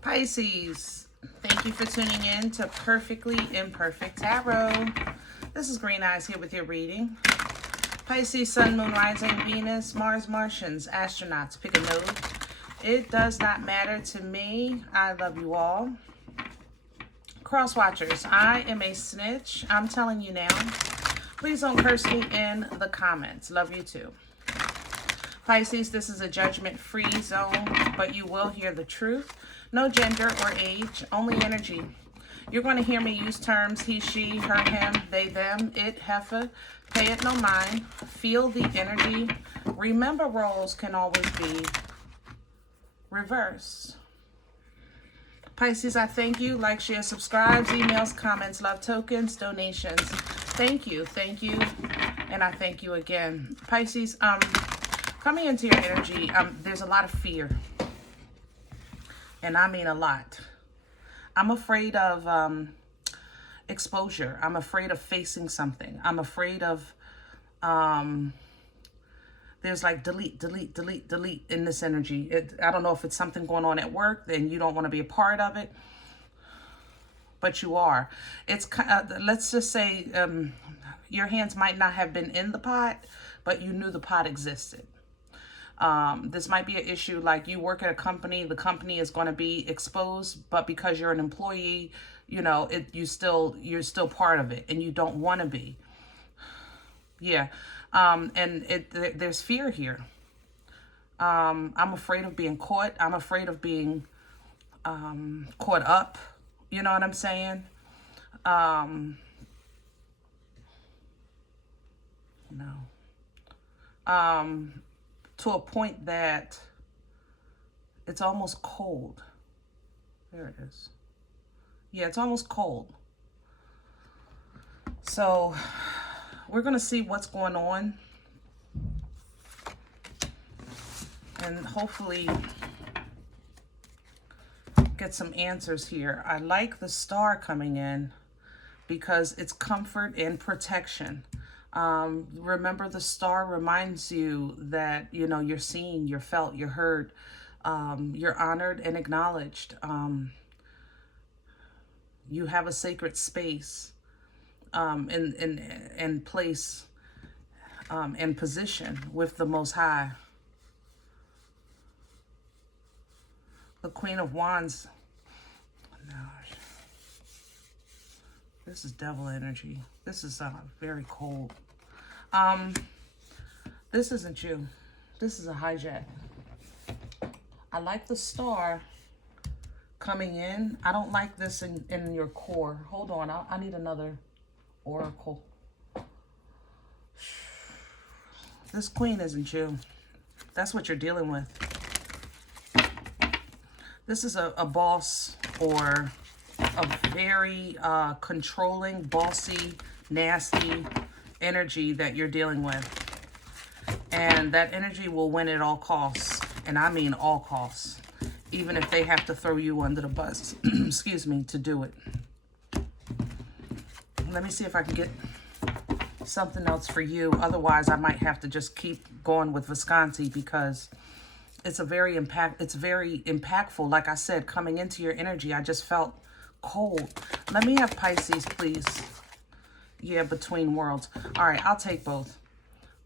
Pisces, thank you for tuning in to Perfectly Imperfect Tarot. This is Green Eyes here with your reading. Pisces, Sun, Moon, Rising, Venus, Mars, Martians, astronauts, pick a node. It does not matter to me. I love you all. Cross watchers, I am a snitch. I'm telling you now. Please don't curse me in the comments. Love you too. Pisces, this is a judgment-free zone, but you will hear the truth. No gender or age, only energy. You're going to hear me use terms he, she, her, him, they, them, it, heifer. Pay it no mind. Feel the energy. Remember, roles can always be reversed. Pisces, I thank you. Like, share, subscribes, emails, comments, love tokens, donations. Thank you, and I thank you again. Pisces, coming into your energy, there's a lot of fear. And I mean a lot. I'm afraid of exposure. I'm afraid of facing something. I'm afraid of, there's like delete in this energy. I don't know if it's something going on at work, then you don't want to be a part of it. But you are. It's let's just say your hands might not have been in the pot, but you knew the pot existed. This might be an issue like you work at a company, the company is going to be exposed, but because you're an employee, you know, you're still part of it and you don't want to be. Yeah. There's fear here. I'm afraid of being caught. I'm afraid of being caught up. You know what I'm saying? To a point that it's almost cold. There it is. Yeah, it's almost cold. So we're going to see what's going on. And hopefully get some answers here. I like the star coming in because it's comfort and protection. Remember, the star reminds you that, you know, you're seen, you're felt, you're heard, you're honored and acknowledged. You have a sacred space and place and position with the Most High. The Queen of Wands. No, this is devil energy. This is very cold. This isn't you. This is a hijack. I like the star coming in. I don't like this in your core. Hold on. I need another oracle. This queen isn't you. That's what you're dealing with. This is a boss or a very controlling, bossy, nasty energy that you're dealing with. And that energy will win at all costs. And I mean all costs. Even if they have to throw you under the bus, excuse me, to do it. Let me see if I can get something else for you. Otherwise, I might have to just keep going with Visconti because it's very impactful. Like I said, coming into your energy, I just felt cold. Let me have Pisces, please. Yeah, between worlds. All right, I'll take both.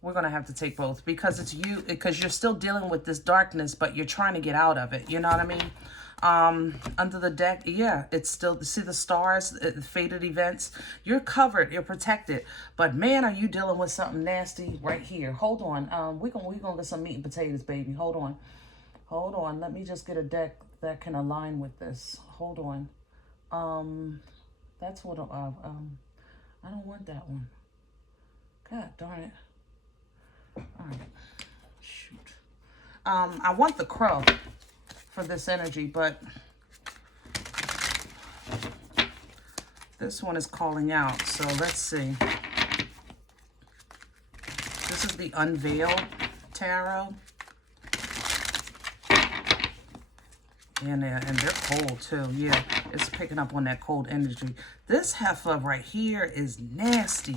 We're going to have to take both because it's you, because you're still dealing with this darkness, but you're trying to get out of it. You know what I mean? Under the deck, yeah, it's still, see the stars, fated events. You're covered, you're protected. But man, are you dealing with something nasty right here. Hold on. We're gonna get some meat and potatoes, baby. Hold on. Hold on. Let me just get a deck that can align with this. Hold on. That's what I don't want that one. God darn it. All right. Shoot. I want the crow for this energy, but this one is calling out. So let's see. This is the Unveiled Tarot. And they're cold too. Yeah, it's picking up on that cold energy. This heifer right here is nasty.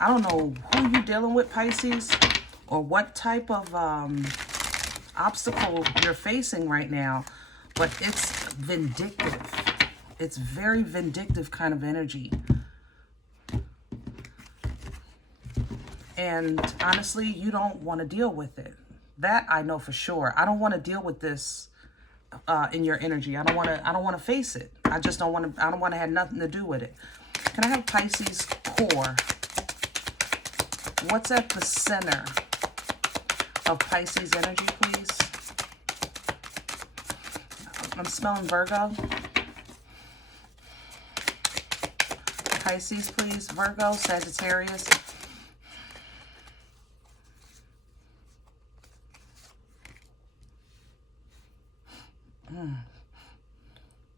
I don't know who you're dealing with, Pisces, or what type of obstacle you're facing right now. but it's vindictive. It's very vindictive kind of energy. And honestly, you don't want to deal with it. That I know for sure. I don't want to deal with this in your energy. I don't want to face it. I just don't want to. I don't want to have nothing to do with it. Can I have Pisces core? What's at the center of Pisces energy, please? I'm smelling Virgo. Pisces, please. Virgo, Sagittarius.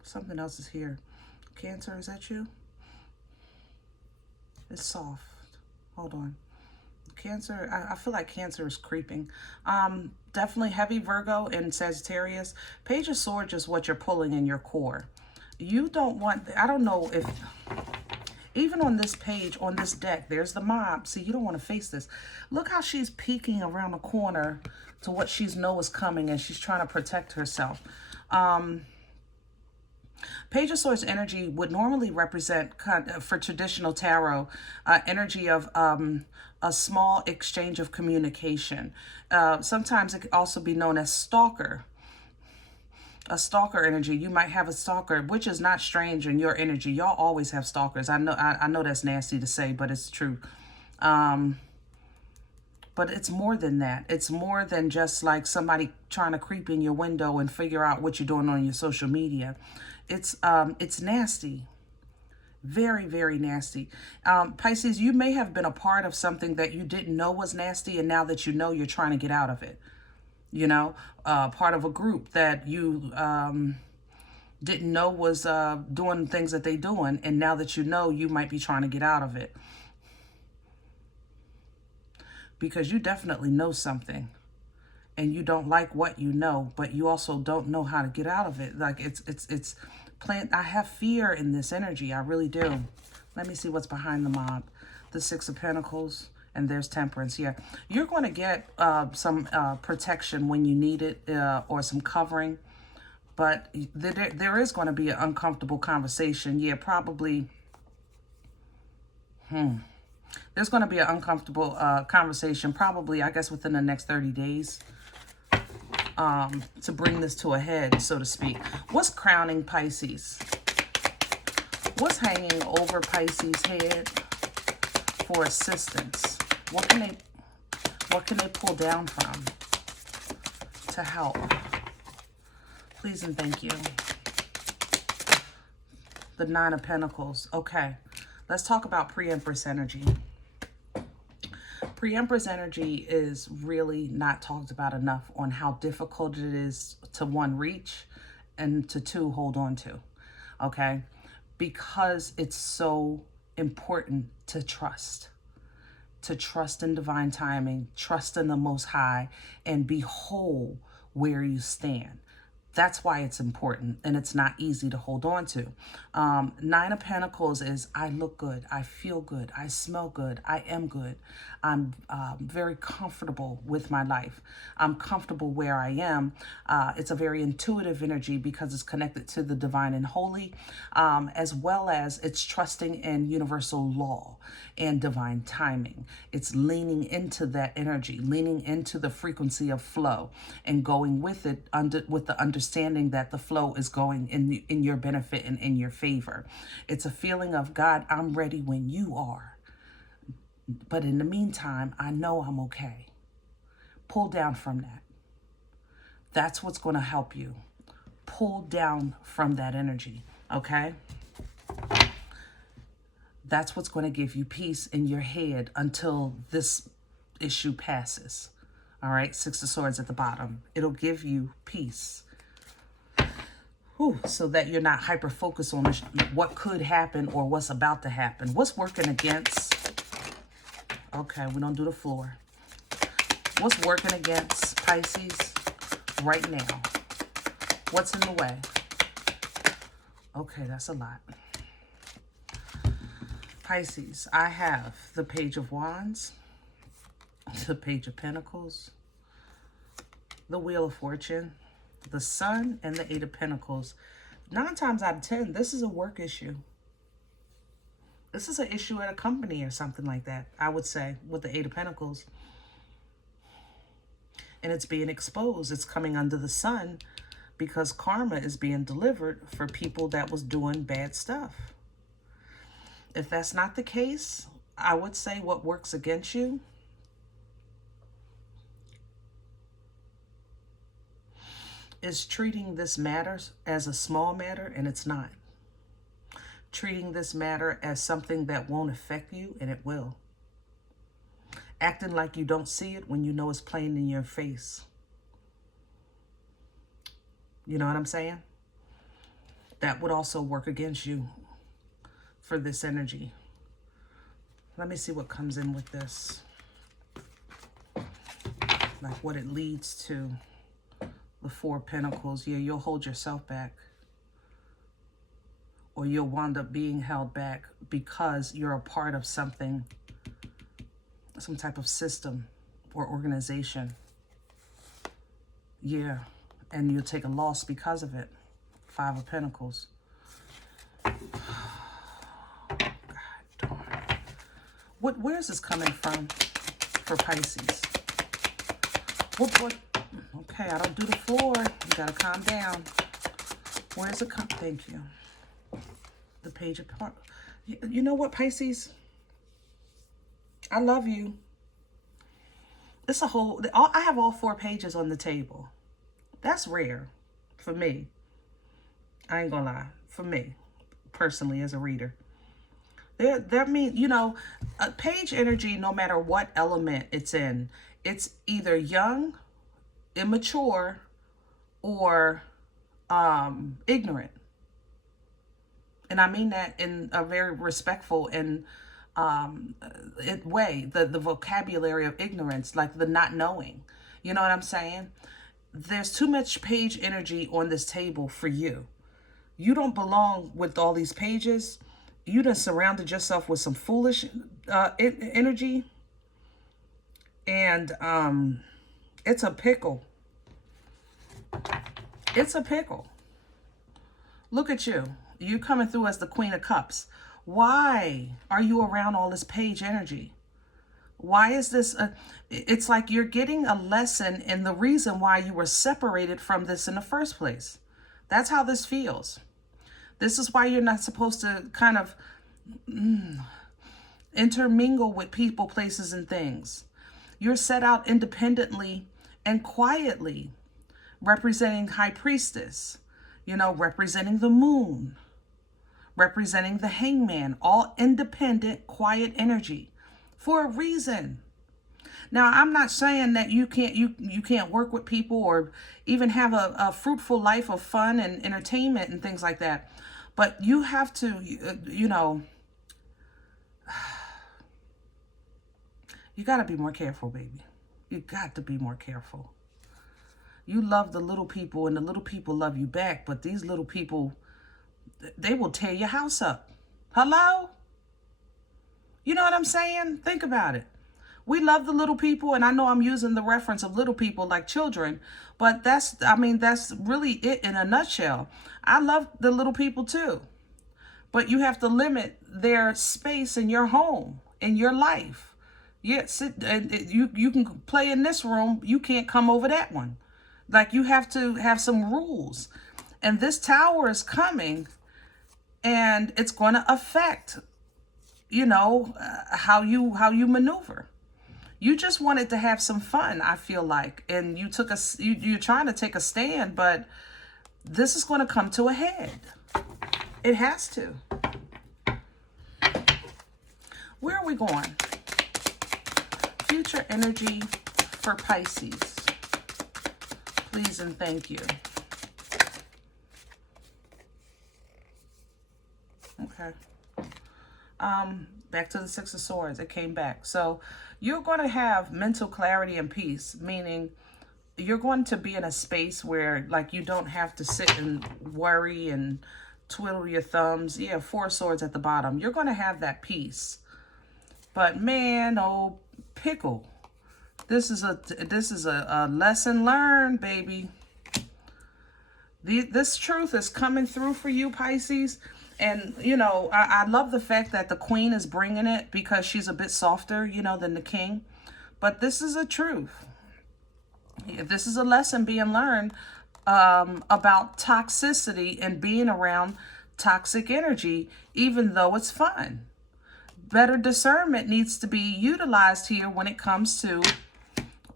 Something else is here. Cancer, is that you? It's soft. Hold on. Cancer, I feel like Cancer is creeping. Definitely heavy Virgo and Sagittarius. Page of Swords is what you're pulling in your core. You don't want, I don't know if, even on this page, on this deck, there's the mob. See, you don't want to face this. Look how she's peeking around the corner to what she knows is coming, and she's trying to protect herself. Page of Swords energy would normally represent, for traditional tarot, energy of a small exchange of communication. Sometimes it could also be known as stalker. A stalker energy. You might have a stalker, which is not strange in your energy. Y'all always have stalkers. I know that's nasty to say, but it's true. But it's more than that. It's more than just like somebody trying to creep in your window and figure out what you're doing on your social media. It's nasty. Very, very nasty. Pisces, you may have been a part of something that you didn't know was nasty, and now that you know, you're trying to get out of it. You know, part of a group that you didn't know was doing things that they're doing, and now that you know, you might be trying to get out of it. Because you definitely know something, and you don't like what you know, but you also don't know how to get out of it. Like it's plant. I have fear in this energy. I really do. Let me see what's behind the mob. The Six of Pentacles. And there's Temperance. Yeah, you're going to get some protection when you need it, or some covering. But there is going to be an uncomfortable conversation. Yeah, probably. There's going to be an uncomfortable conversation, probably, I guess, within the next 30 days. To bring this to a head, so to speak. What's crowning Pisces? What's hanging over Pisces' head for assistance? What can they pull down from to help? Please and thank you. The Nine of Pentacles. Okay, let's talk about pre-Empress energy. Pre-Empress energy is really not talked about enough on how difficult it is to, one, reach, and to, two, hold on to. Okay, because it's so important to trust. To trust in divine timing, trust in the Most High, and be whole where you stand. That's why it's important, and it's not easy to hold on to. Nine of Pentacles is I look good, I feel good, I smell good, I am good. I'm very comfortable with my life. I'm comfortable where I am. It's a very intuitive energy because it's connected to the divine and holy, as well as it's trusting in universal law and divine timing. It's leaning into that energy, leaning into the frequency of flow, and going with it with the understanding that the flow is going in your benefit and in your favor. It's a feeling of, God, I'm ready when you are. But in the meantime, I know I'm okay. Pull down from that. That's what's going to help you. Pull down from that energy, okay? That's what's going to give you peace in your head until this issue passes. All right, Six of Swords at the bottom. It'll give you peace. So that you're not hyper-focused on what could happen or what's about to happen. What's working against? Okay, we don't do the floor. What's working against Pisces right now? What's in the way? Okay, that's a lot. Pisces, I have the Page of Wands, the Page of Pentacles, the Wheel of Fortune, The Sun and the Eight of Pentacles. 9 times out of 10, this is a work issue. This is an issue at a company or something like that, I would say, with the Eight of Pentacles. And it's being exposed. It's coming under the sun because karma is being delivered for people that was doing bad stuff. If that's not the case, I would say what works against you is treating this matter as a small matter, and it's not. Treating this matter as something that won't affect you, and it will. Acting like you don't see it when you know it's plain in your face. You know what I'm saying? That would also work against you for this energy. Let me see what comes in with this. Like what it leads to. The Four of Pentacles. Yeah, you'll hold yourself back. Or you'll wind up being held back because you're a part of something, some type of system or organization. Yeah, and you'll take a loss because of it. Five of Pentacles. God darn. Where is this coming from for Pisces? What? Okay, I don't do the floor. You gotta calm down. Where is it coming? Thank you. The Page of Pentacles. You know what, Pisces? I love you. It's a whole... I have all 4 pages on the table. That's rare for me. I ain't gonna lie. For me, personally, as a reader. That means, you know, a page energy, no matter what element it's in, it's either young, immature, or ignorant. And I mean that in a very respectful and way, the vocabulary of ignorance, like the not knowing. You know what I'm saying? There's too much page energy on this table for you. You don't belong with all these pages. You done surrounded yourself with some foolish energy. And it's a pickle. It's a pickle. Look at you. You coming through as the Queen of Cups. Why are you around all this page energy? Why is this? It's like you're getting a lesson in the reason why you were separated from this in the first place. That's how this feels. This is why you're not supposed to kind of intermingle with people, places, and things. You're set out independently and quietly, representing High Priestess, you know, representing the Moon, representing the Hangman, all independent, quiet energy for a reason. Now, I'm not saying that you can't work with people or even have a fruitful life of fun and entertainment and things like that. But you have to, you know, you got to be more careful, baby. You got to be more careful. You love the little people and the little people love you back, but these little people, they will tear your house up. Hello? You know what I'm saying? Think about it. We love the little people, and I know I'm using the reference of little people like children, but that's really it in a nutshell. I love the little people too, but you have to limit their space in your home, in your life. Yes, you can play in this room. You can't come over that one. Like, you have to have some rules. And this Tower is coming, and it's going to affect, you know, how you maneuver. You just wanted to have some fun, I feel like, and you're trying to take a stand, but this is going to come to a head. It has to. Where are we going? Future energy for Pisces. Please and thank you. Okay. Back to the Six of Swords. It came back. So you're going to have mental clarity and peace, meaning you're going to be in a space where, like, you don't have to sit and worry and twiddle your thumbs. Yeah, Four of Swords at the bottom. You're going to have that peace. But man, oh, pickle. This is a lesson learned, baby. This truth is coming through for you, Pisces. And, you know, I love the fact that the queen is bringing it because she's a bit softer, you know, than the king. But this is a truth. This is a lesson being learned about toxicity and being around toxic energy, even though it's fun. Better discernment needs to be utilized here when it comes to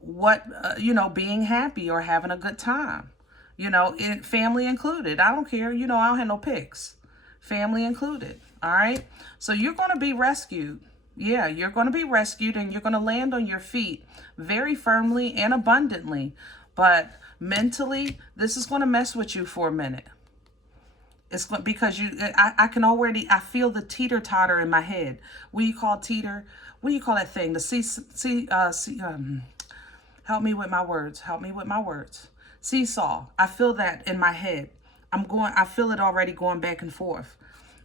what, you know, being happy or having a good time. You know, family included. I don't care. You know, I don't have no pics. Family included. All right. So you're going to be rescued. Yeah, you're going to be rescued and you're going to land on your feet very firmly and abundantly. But mentally, this is going to mess with you for a minute. It's because I can already, I feel the teeter-totter in my head. What do you call teeter? What do you call that thing? Help me with my words. Help me with my words. Seesaw. I feel that in my head. I feel it already going back and forth.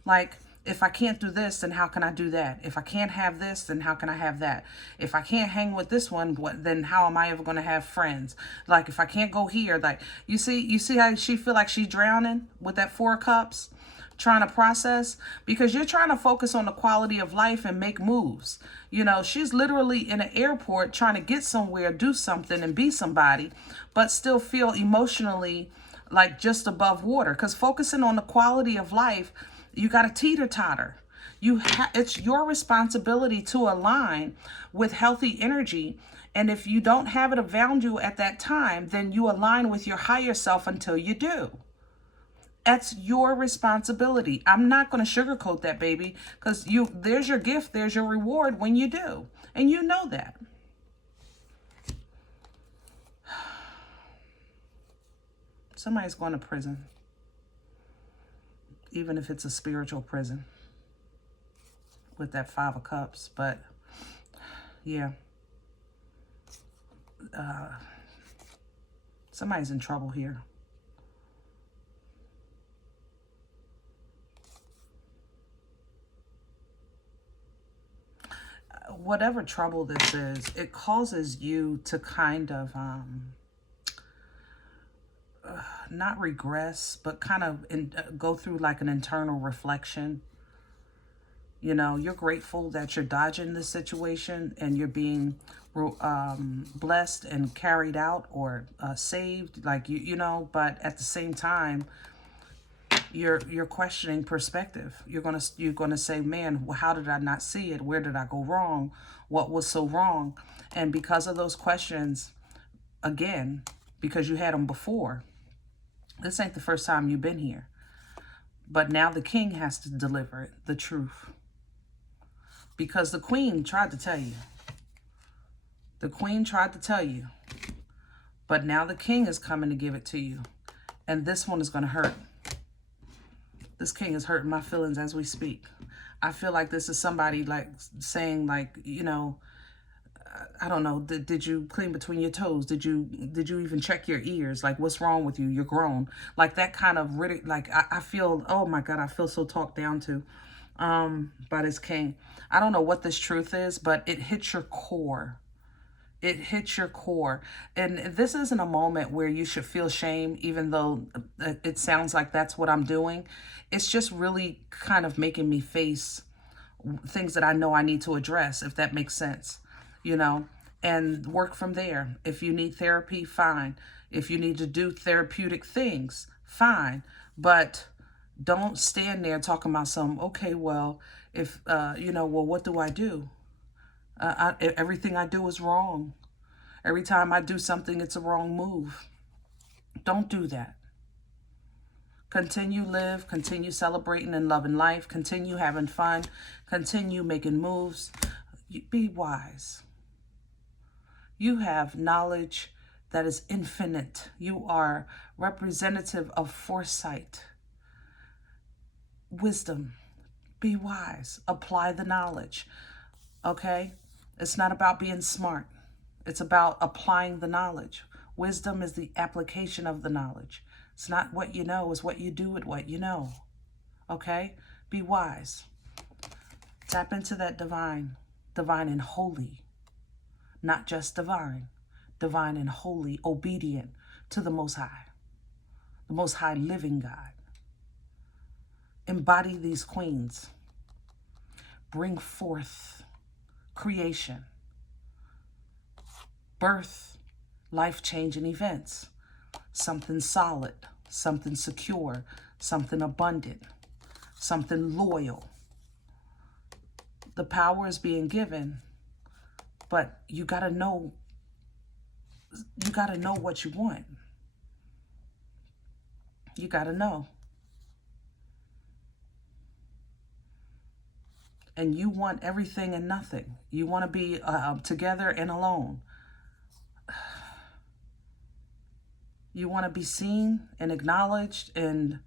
Like, if I can't do this, then how can I do that? If I can't have this, then how can I have that? If I can't hang with this one, then how am I ever going to have friends? Like, if I can't go here, like, you see how she feel like she's drowning with that 4 cups, trying to process? Because you're trying to focus on the quality of life and make moves. You know, she's literally in an airport trying to get somewhere, do something, and be somebody, but still feel emotionally like just above water. Because focusing on the quality of life, you got to teeter-totter. It's your responsibility to align with healthy energy. And if you don't have it around you at that time, then you align with your higher self until you do. That's your responsibility. I'm not going to sugarcoat that, baby, because there's your gift, there's your reward when you do. And you know that. Somebody's going to prison. Even if it's a spiritual prison with that 5 of Cups. But yeah, somebody's in trouble here. Whatever trouble this is, it causes you to kind of not regress, but kind of go through like an internal reflection. You know, you're grateful that you're dodging this situation and you're being blessed and carried out or saved, like you know. But at the same time, you're questioning perspective. You're gonna say, man, how did I not see it? Where did I go wrong? What was so wrong? And because of those questions, again, because you had them before, this ain't the first time you've been here. But now the king has to deliver it, the truth. Because the queen tried to tell you. The queen tried to tell you. But now the king is coming to give it to you. And this one is going to hurt. This king is hurting my feelings as we speak. I feel like this is somebody like saying, like, you know, I don't know, did you clean between your toes? Did you even check your ears? Like, what's wrong with you? You're grown. Like that kind of, like, I feel, oh my God, I feel so talked down to by this king. I don't know what this truth is, but it hits your core. It hits your core. And this isn't a moment where you should feel shame, even though it sounds like that's what I'm doing. It's just really kind of making me face things that I know I need to address, if that makes sense, you know, and work from there. If you need therapy, fine. If you need to do therapeutic things, fine. But don't stand there talking about okay, well, if, you know, well, what do I do? Everything I do is wrong. Every time I do something, it's a wrong move. Don't do that. Continue live, continue celebrating and loving life, continue having fun, continue making moves. Be wise. You have knowledge that is infinite. You are representative of foresight, wisdom. Be wise. Apply the knowledge. Okay? It's not about being smart. It's about applying the knowledge. Wisdom is the application of the knowledge. It's not what you know, it's what you do with what you know. Okay? Be wise. Tap into that divine and holy. Not just divine and holy, obedient to the Most High. the Most High living God. Embody these queens. Bring forth creation. Birth life-changing events. Something solid, something secure, something abundant, something loyal. The power is being given, but you got to know what you want. You got to know. And you want everything and nothing. You want to be together and alone. You want to be seen and acknowledged and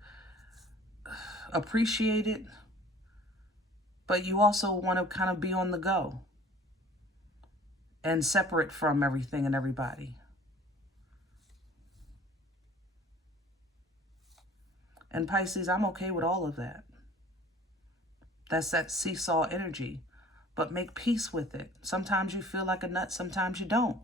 appreciated, but you also want to kind of be on the go and separate from everything and everybody. And Pisces, I'm okay with all of that. That's that seesaw energy, but make peace with it. Sometimes you feel like a nut, sometimes you don't.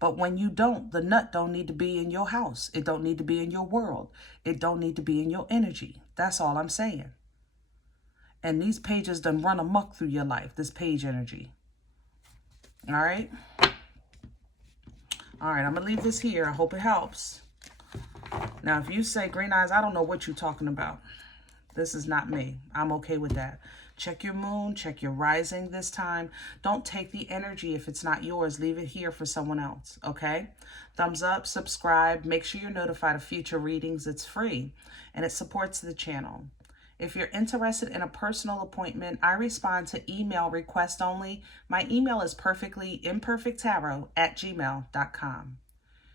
But when you don't, the nut don't need to be in your house. It don't need to be in your world. It don't need to be in your energy. That's all I'm saying. And these pages done run amok through your life, this page energy. All right? All right, I'm going to leave this here. I hope it helps. Now, if you say, Green Eyes, I don't know what you're talking about. This is not me. I'm okay with that. Check your moon, check your rising this time. Don't take the energy if it's not yours. Leave it here for someone else, okay? Thumbs up, subscribe. Make sure you're notified of future readings. It's free, and it supports the channel. If you're interested in a personal appointment, I respond to email request only. My email is perfectlyimperfecttarot@gmail.com.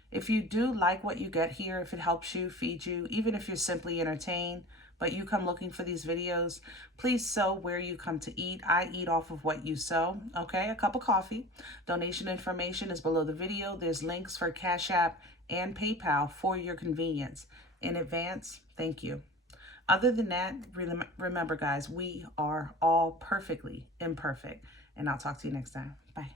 If you do like what you get here, if it helps you, feed you, even if you're simply entertained, but you come looking for these videos, please sow where you come to eat. I eat off of what you sow, okay? A cup of coffee. Donation information is below the video. There's links for CashApp and PayPal for your convenience. In advance, thank you. Other than that, remember, guys, we are all perfectly imperfect. And I'll talk to you next time. Bye.